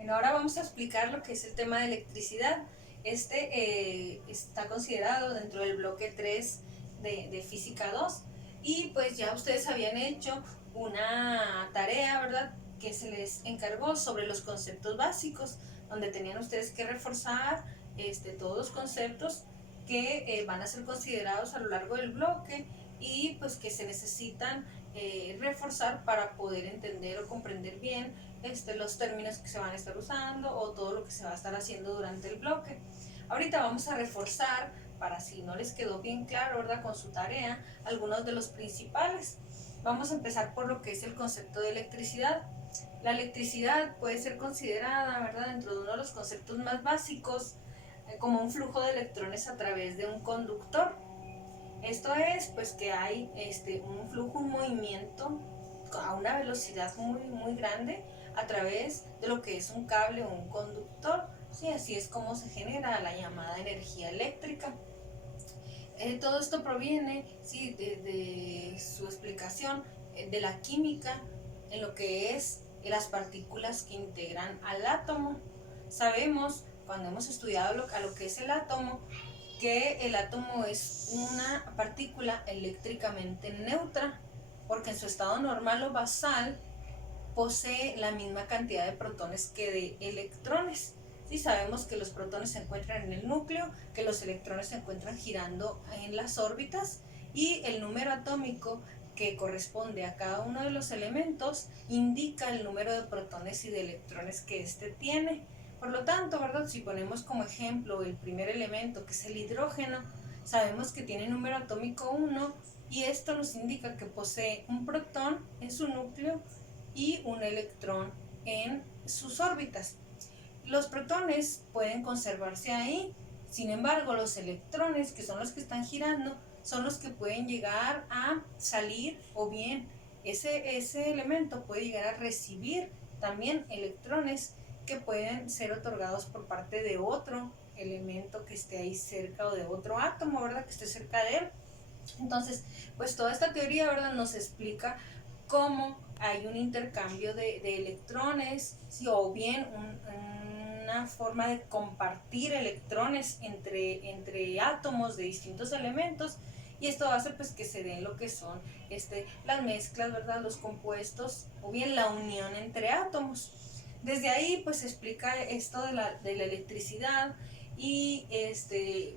Bueno, ahora vamos a explicar lo que es el tema de electricidad. Está considerado dentro del bloque 3 de Física 2 y pues ya ustedes habían hecho una tarea, ¿verdad?, que se les encargó sobre los conceptos básicos, donde tenían ustedes que reforzar todos los conceptos que van a ser considerados a lo largo del bloque y pues que se necesitan reforzar para poder entender o comprender bien los términos que se van a estar usando o todo lo que se va a estar haciendo durante el bloque. Ahorita vamos a reforzar, para si no les quedó bien claro, ¿verdad?, con su tarea, algunos de los principales. Vamos a empezar por lo que es el concepto de electricidad. La electricidad puede ser considerada, ¿verdad?, dentro de uno de los conceptos más básicos, como un flujo de electrones a través de un conductor. Esto es, pues, que hay un flujo, un movimiento a una velocidad muy grande a través de lo que es un cable o un conductor. Sí, así es como se genera la llamada energía eléctrica. Todo esto proviene, sí, de su explicación de la química en lo que es las partículas que integran al átomo. Sabemos, cuando hemos estudiado a lo que es el átomo, que el átomo es una partícula eléctricamente neutra, porque en su estado normal o basal posee la misma cantidad de protones que de electrones. Sí, sabemos que los protones se encuentran en el núcleo, que los electrones se encuentran girando en las órbitas y el número atómico que corresponde a cada uno de los elementos indica el número de protones y de electrones que éste tiene. Por lo tanto, ¿verdad?, si ponemos como ejemplo el primer elemento, que es el hidrógeno, sabemos que tiene número atómico 1 y esto nos indica que posee un protón en su núcleo y un electrón en sus órbitas. Los protones pueden conservarse ahí, sin embargo los electrones, que son los que están girando, son los que pueden llegar a salir, o bien ese elemento puede llegar a recibir también electrones que pueden ser otorgados por parte de otro elemento que esté ahí cerca, o de otro átomo, ¿verdad?, que esté cerca de él. Entonces, pues toda esta teoría, ¿verdad?, nos explica cómo hay un intercambio de electrones, ¿sí?, o bien una forma de compartir electrones entre átomos de distintos elementos, y esto hace pues que se den lo que son las mezclas, ¿verdad?, los compuestos, o bien la unión entre átomos. Desde ahí pues se explica esto de la electricidad y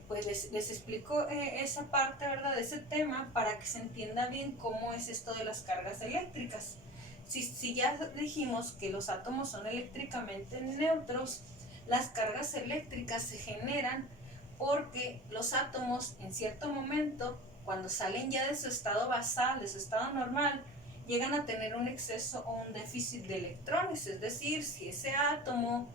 pues les explico esa parte, ¿verdad?, de ese tema, para que se entienda bien cómo es esto de las cargas eléctricas. Si ya dijimos que los átomos son eléctricamente neutros, las cargas eléctricas se generan porque los átomos en cierto momento, cuando salen ya de su estado basal, de su estado normal, llegan a tener un exceso o un déficit de electrones. Es decir, si ese átomo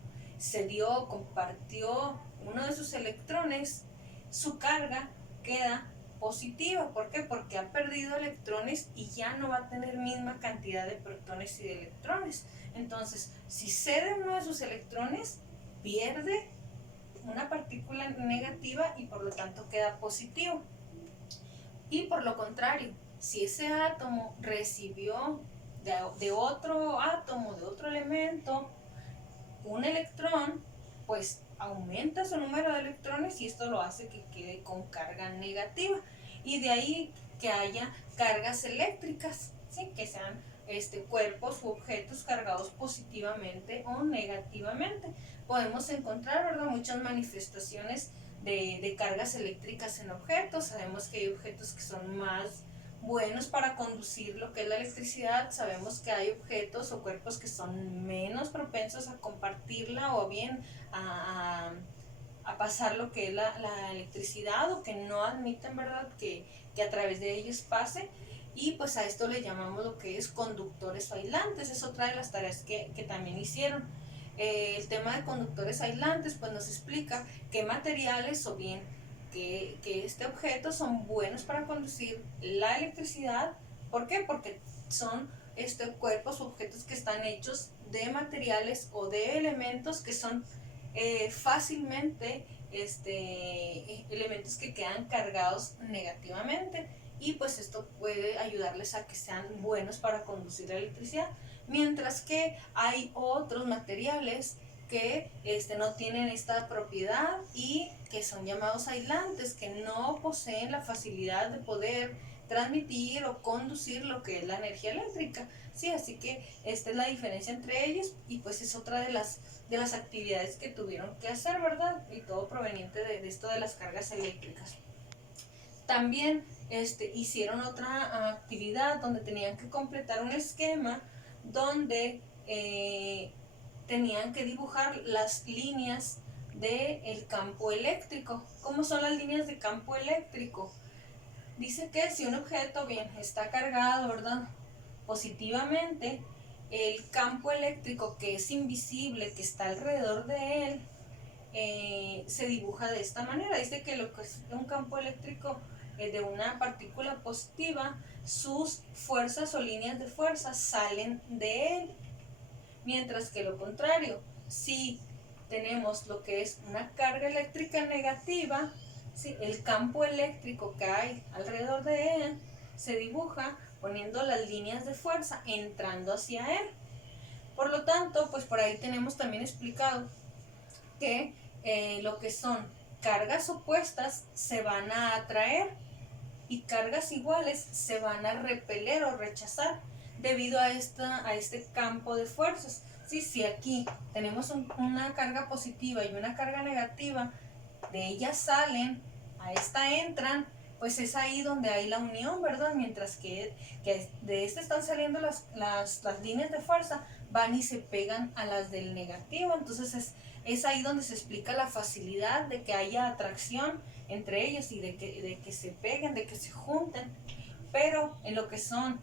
compartió uno de sus electrones, su carga queda positiva. ¿Por qué? Porque ha perdido electrones y ya no va a tener misma cantidad de protones y de electrones. Entonces, si cede uno de sus electrones, pierde una partícula negativa y por lo tanto queda positivo. Y por lo contrario, si ese átomo recibió de otro átomo, de otro elemento, un electrón, pues aumenta su número de electrones y esto lo hace que quede con carga negativa. Y de ahí que haya cargas eléctricas, ¿sí?, que sean cuerpos u objetos cargados positivamente o negativamente. Podemos encontrar, ¿verdad?, muchas manifestaciones de cargas eléctricas en objetos. Sabemos que hay objetos que son más buenos para conducir lo que es la electricidad. Sabemos que hay objetos o cuerpos que son menos propensos a compartirla, o bien a pasar lo que es la electricidad, o que no admiten, ¿verdad?, que a través de ellos pase. Y pues a esto le llamamos lo que es conductores o aislantes. Es otra de las tareas que también hicieron. El tema de conductores aislantes pues nos explica qué materiales, o bien que este objeto son buenos para conducir la electricidad. ¿Por qué? Porque son cuerpos o objetos que están hechos de materiales o de elementos que son fácilmente elementos que quedan cargados negativamente, y pues esto puede ayudarles a que sean buenos para conducir la electricidad. Mientras que hay otros materiales que no tienen esta propiedad y que son llamados aislantes, que no poseen la facilidad de poder transmitir o conducir lo que es la energía eléctrica. Sí, así que esta es la diferencia entre ellos y pues es otra de las actividades que tuvieron que hacer, ¿verdad? Y todo proveniente de esto de las cargas eléctricas. También hicieron otra actividad donde tenían que completar un esquema donde tenían que dibujar las líneas del campo eléctrico. ¿Cómo son las líneas de campo eléctrico? Dice que si un objeto bien está cargado, ¿verdad?, positivamente, el campo eléctrico que es invisible, que está alrededor de él, se dibuja de esta manera. Dice que lo que es un campo eléctrico de una partícula positiva, sus fuerzas o líneas de fuerza salen de él, mientras que lo contrario, si tenemos lo que es una carga eléctrica negativa, ¿sí?, el campo eléctrico que hay alrededor de él se dibuja poniendo las líneas de fuerza entrando hacia él. Por lo tanto, pues por ahí tenemos también explicado que lo que son cargas opuestas se van a atraer y cargas iguales se van a repeler o rechazar debido a este campo de fuerzas. ¿Sí? Si aquí tenemos una carga positiva y una carga negativa, de ellas salen, a esta entran, pues es ahí donde hay la unión, ¿verdad? Mientras que de están saliendo las líneas de fuerza, van y se pegan a las del negativo. Entonces es ahí donde se explica la facilidad de que haya atracción entre ellos y de que se peguen, de que se junten. Pero en lo que son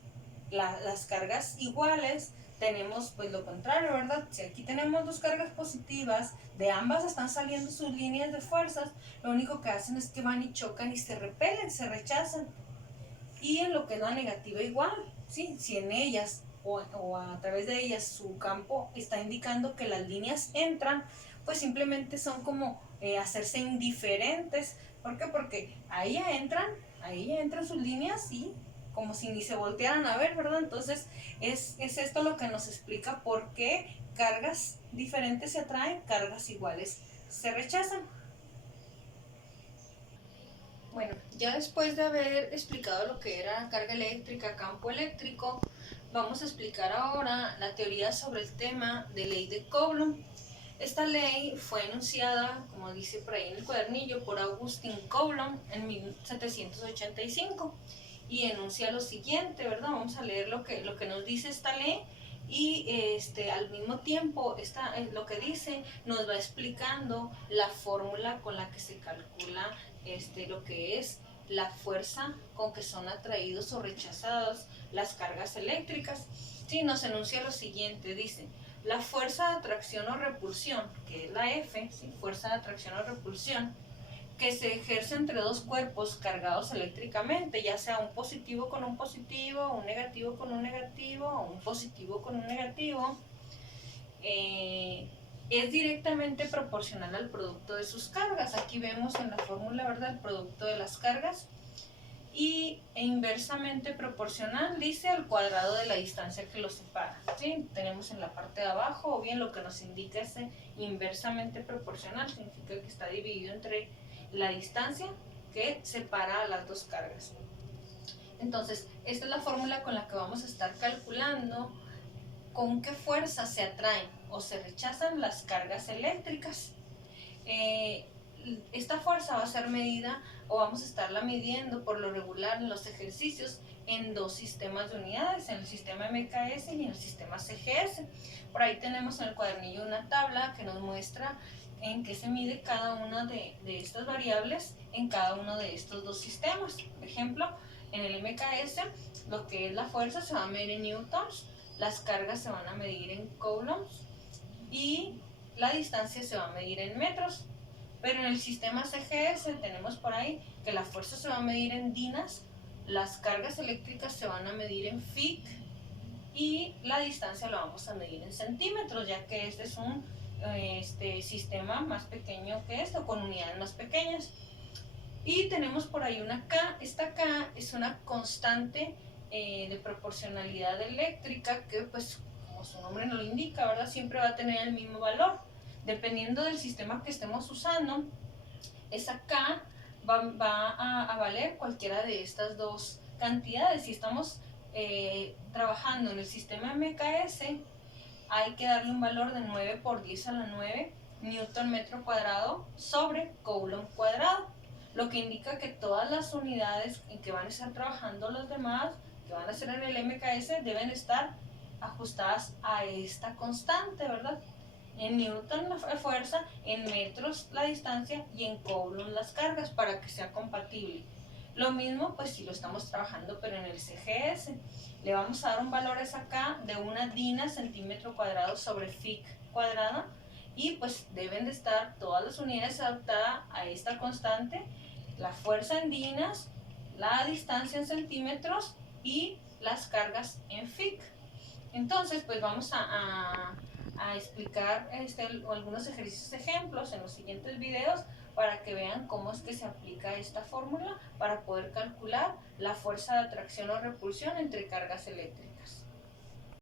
las cargas iguales, tenemos pues lo contrario, ¿verdad? Si aquí tenemos dos cargas positivas, de ambas están saliendo sus líneas de fuerzas, lo único que hacen es que van y chocan y se repelen, se rechazan. Y en lo que es la negativa igual, ¿sí? Si en ellas o a través de ellas su campo está indicando que las líneas entran, pues simplemente son como hacerse indiferentes. ¿Por qué? Porque ahí ya entran sus líneas y como si ni se voltearan a ver, ¿verdad? Entonces es esto lo que nos explica por qué cargas diferentes se atraen, cargas iguales se rechazan. Bueno, ya después de haber explicado lo que era carga eléctrica, campo eléctrico, vamos a explicar ahora la teoría sobre el tema de ley de Coulomb. Esta ley fue enunciada, como dice por ahí en el cuadernillo, por Augustin Coulomb en 1785 y enuncia lo siguiente, ¿verdad? Vamos a leer lo que nos dice esta ley y al mismo tiempo lo que dice nos va explicando la fórmula con la que se calcula lo que es la fuerza con que son atraídos o rechazados las cargas eléctricas. Sí, nos enuncia lo siguiente, dice: la fuerza de atracción o repulsión, que es la F, ¿sí?, fuerza de atracción o repulsión, que se ejerce entre dos cuerpos cargados eléctricamente, ya sea un positivo con un positivo, un negativo con un negativo, o un positivo con un negativo, es directamente proporcional al producto de sus cargas. Aquí vemos en la fórmula, ¿verdad?, el producto de las cargas, y inversamente proporcional, dice, al cuadrado de la distancia que los separa. ¿Sí? Tenemos en la parte de abajo, o bien lo que nos indica es inversamente proporcional, significa que está dividido entre la distancia que separa a las dos cargas. Entonces, esta es la fórmula con la que vamos a estar calculando con qué fuerza se atraen o se rechazan las cargas eléctricas. Esta fuerza va a ser medida, o vamos a estarla midiendo por lo regular en los ejercicios, en dos sistemas de unidades, en el sistema MKS y en el sistema CGS. Por ahí tenemos en el cuadernillo una tabla que nos muestra en qué se mide cada una de estas variables en cada uno de estos dos sistemas. Por ejemplo, en el MKS, lo que es la fuerza se va a medir en newtons, las cargas se van a medir en coulombs y la distancia se va a medir en metros. Pero en el sistema CGS tenemos por ahí que la fuerza se va a medir en dinas, las cargas eléctricas se van a medir en Fic y la distancia la vamos a medir en centímetros, ya que este es un sistema más pequeño que esto, con unidades más pequeñas. Y tenemos por ahí una K. Esta K es una constante de proporcionalidad eléctrica que, pues, como su nombre nos lo indica, ¿verdad?, siempre va a tener el mismo valor. Dependiendo del sistema que estemos usando, esa K va a valer cualquiera de estas dos cantidades. Si estamos trabajando en el sistema MKS, hay que darle un valor de 9 por 10 a la 9 Newton metro cuadrado sobre Coulomb cuadrado, lo que indica que todas las unidades en que van a estar trabajando los demás, que van a ser en el MKS, deben estar ajustadas a esta constante, ¿verdad? En Newton la fuerza, en metros la distancia y en Coulomb las cargas, para que sea compatible. Lo mismo pues si lo estamos trabajando pero en el CGS, le vamos a dar un valor a esa K de una dina centímetro cuadrado sobre Fic cuadrada, y pues deben de estar todas las unidades adaptadas a esta constante, la fuerza en dinas, la distancia en centímetros y las cargas en Fic. Entonces pues vamos a explicar algunos ejercicios ejemplos en los siguientes videos, para que vean cómo es que se aplica esta fórmula para poder calcular la fuerza de atracción o repulsión entre cargas eléctricas.